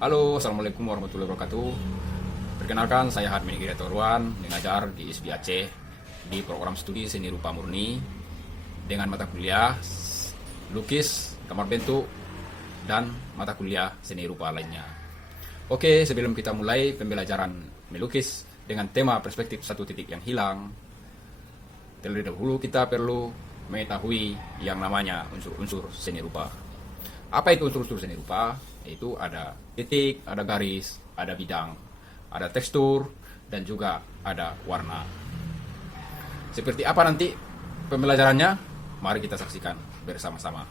Halo, Assalamualaikum warahmatullahi wabarakatuh. Perkenalkan, saya Hadmin Giretoruan, mengajar di ISB Aceh di program studi seni rupa murni dengan mata kuliah lukis, gambar bentuk, dan mata kuliah seni rupa lainnya. Oke, sebelum kita mulai pembelajaran melukis dengan tema perspektif satu titik yang hilang, terlebih dahulu kita perlu mengetahui yang namanya unsur-unsur seni rupa. Apa itu unsur-unsur seni rupa? Itu ada titik, ada garis, ada bidang, ada tekstur, dan juga ada warna. Seperti apa nanti pembelajarannya? Mari kita saksikan bersama-sama.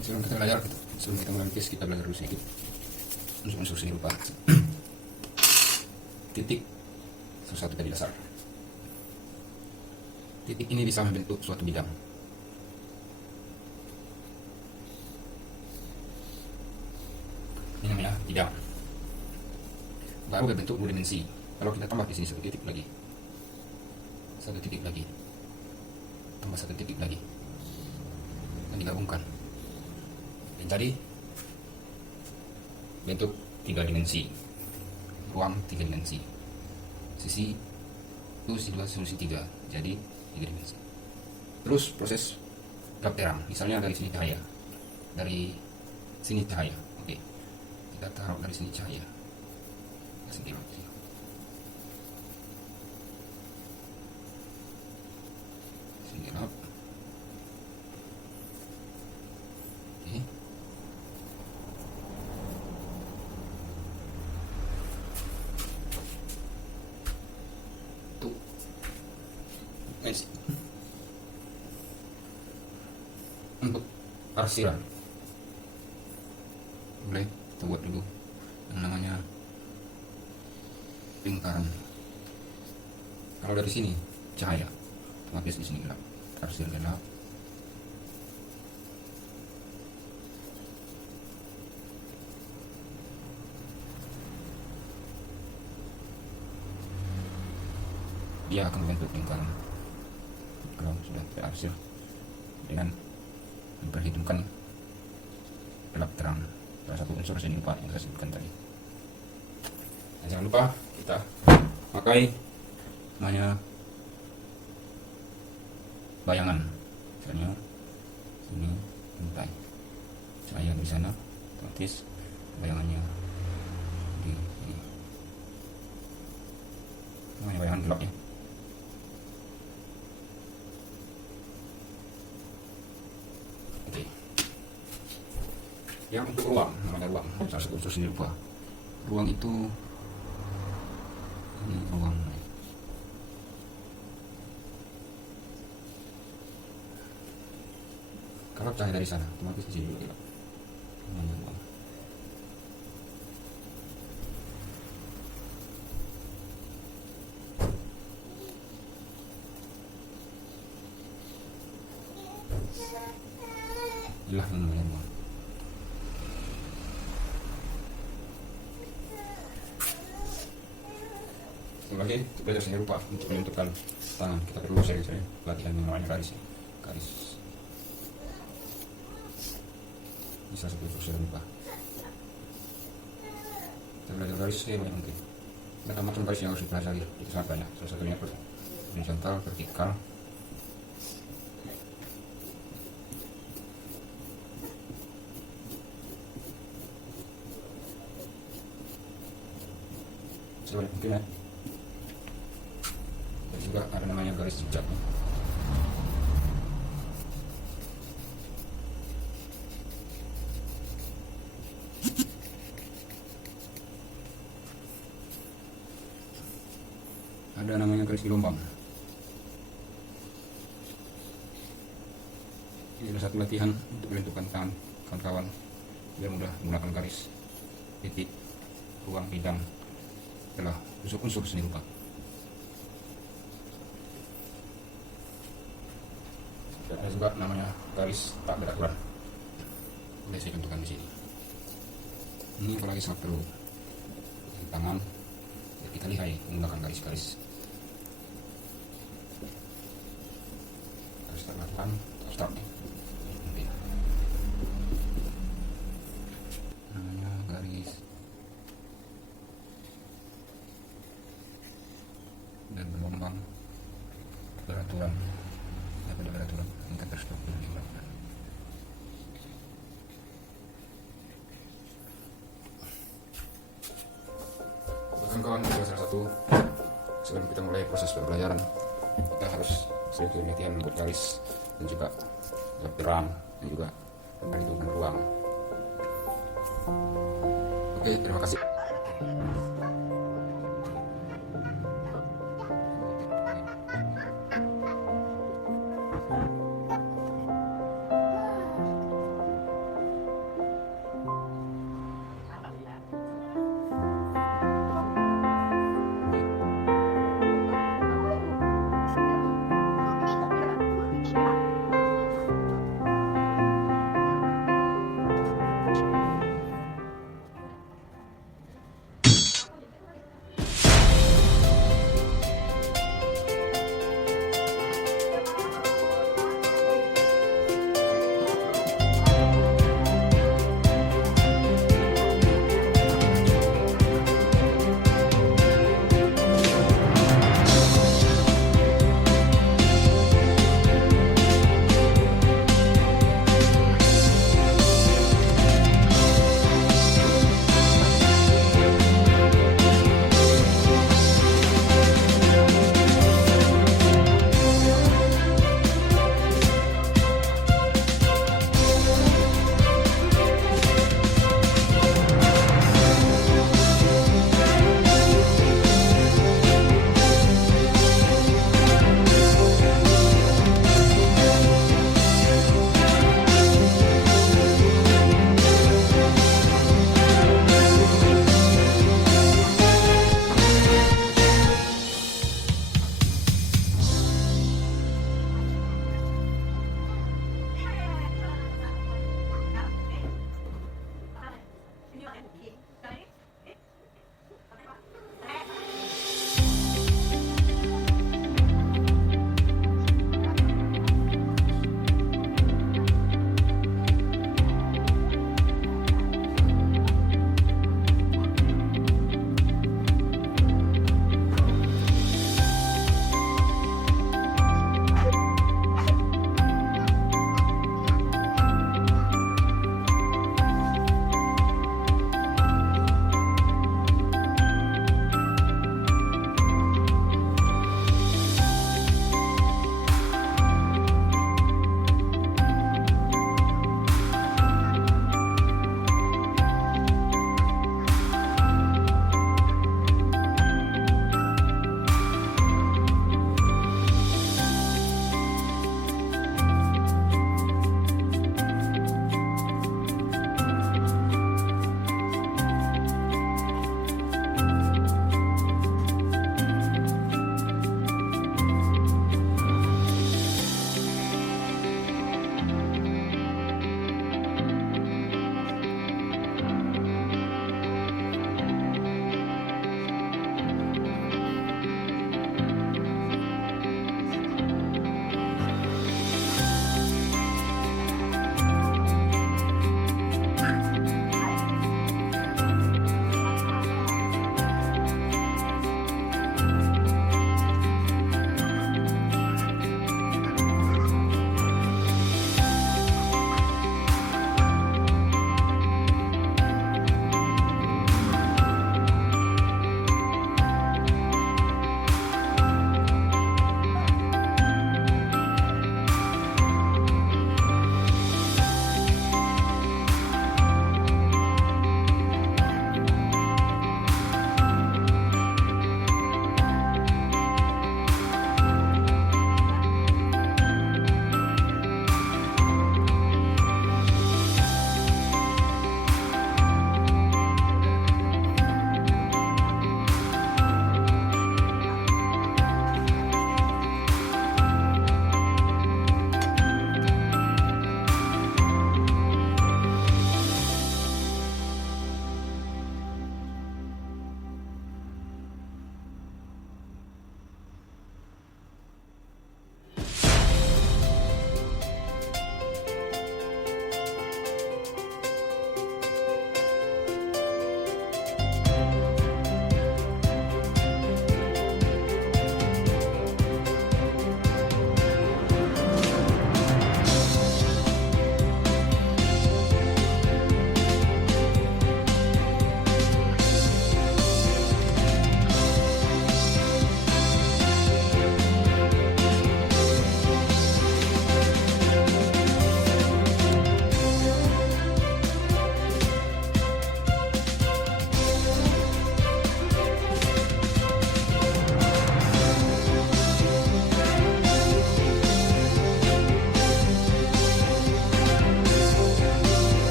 Sebelum kita melukis, kita belajar dulu sedikit unsur-unsur seni rupa. Titik, sesuatu dari dasar. Titik ini bisa membentuk suatu bidang. Ini namanya bidang. Baru berbentuk dua dimensi. Kalau kita tambah di sini satu titik lagi, tambah satu titik lagi, dan digabungkan menjadi bentuk tiga dimensi, ruang tiga dimensi, sisi 1, sisi 2, sisi 3, jadi tiga dimensi. Terus proses gelap terang, misalnya dari sini cahaya, oke, kita taruh dari sini cahaya, sini gelap, oke. Tuh, nice. Untuk arsiran, boleh kita buat dulu yang namanya lingkaran. Kalau dari sini cahaya, otomatis di sini gelap, arsir gelap. Dia akan membentuk lingkaran kalau sudah terarsir dengan memperhitungkan gelap terang, salah satu unsur seni rupa yang saya sebutkan tadi. Dan jangan lupa kita pakai namanya bayangan, misalnya ini lantai, cahaya di sana, otomatis bayangannya di sini. Namanya bayangan gelap ya. Oke. Yang untuk ruang, namanya ruang, salah satu unsur seni rupa. Ruang itu ini ruang. Kalau cahaya dari sana, otomatis di sini juga gelap. Namanya ruang. Inilah yang namanya ruang. Lagi belajar seni rupa untuk menentukan tangan, kita perlu sering-sering latihan yang namanya garis ya. Garis bisa satu seni rupa. Kita belajar garis ya banyak mungkin. Ada macam garis yang harus dipelajari, itu sangat banyak. Salah satunya horizontal, vertikal. Sebanyak mungkin ya. Dan juga ada namanya garis zigzag. Ada namanya garis gelombang. Ini adalah satu latihan untuk menentukan tangan kawan-kawan biar mudah menggunakan garis, titik, ruang, bidang adalah unsur-unsur seni rupa. Dan ada juga namanya garis tak beraturan. Boleh saya contohkan di sini. Ini kalau lagi sangat perlu tangan, ya kita lihai menggunakan garis-garis. Garis tak beraturan, start. Namanya peraturan dapat peraturan tingkat terstruktur di lapangan. Kawan-kawan, salah satu sebelum kita mulai proses pembelajaran kita harus sedikit latihan membuat garis dan juga lap terang dan juga memperhitungkan ruang. Oke, terima kasih.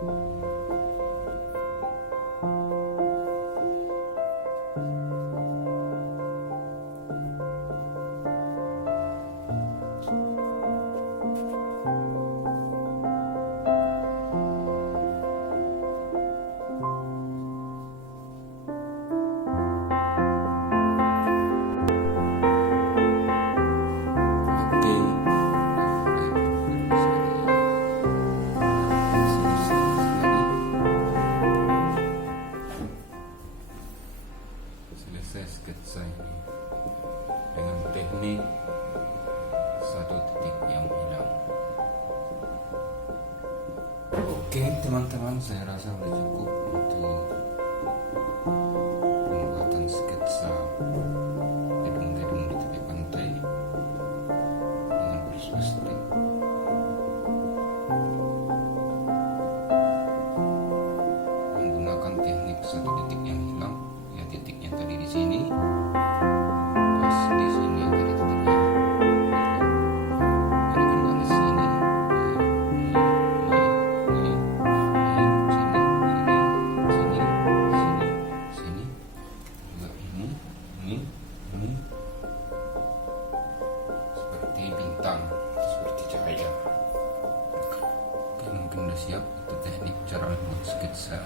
Oke. Selesai sketsa ini dengan teknik satu titik yang hilang. Oke teman-teman, saya rasa sudah cukup untuk pembuatan sketsa gedung-gedung di tepi pantai dengan garis plastik. Menggunakan teknik satu titik yang hilang, ya titiknya tadi di sini, pas di sini tadi titiknya hilang. Berikan garis ini, ini, sini, juga ini, seperti bintang, seperti cahaya. Oke, mungkin udah siap. Itu teknik cara membuat sketsa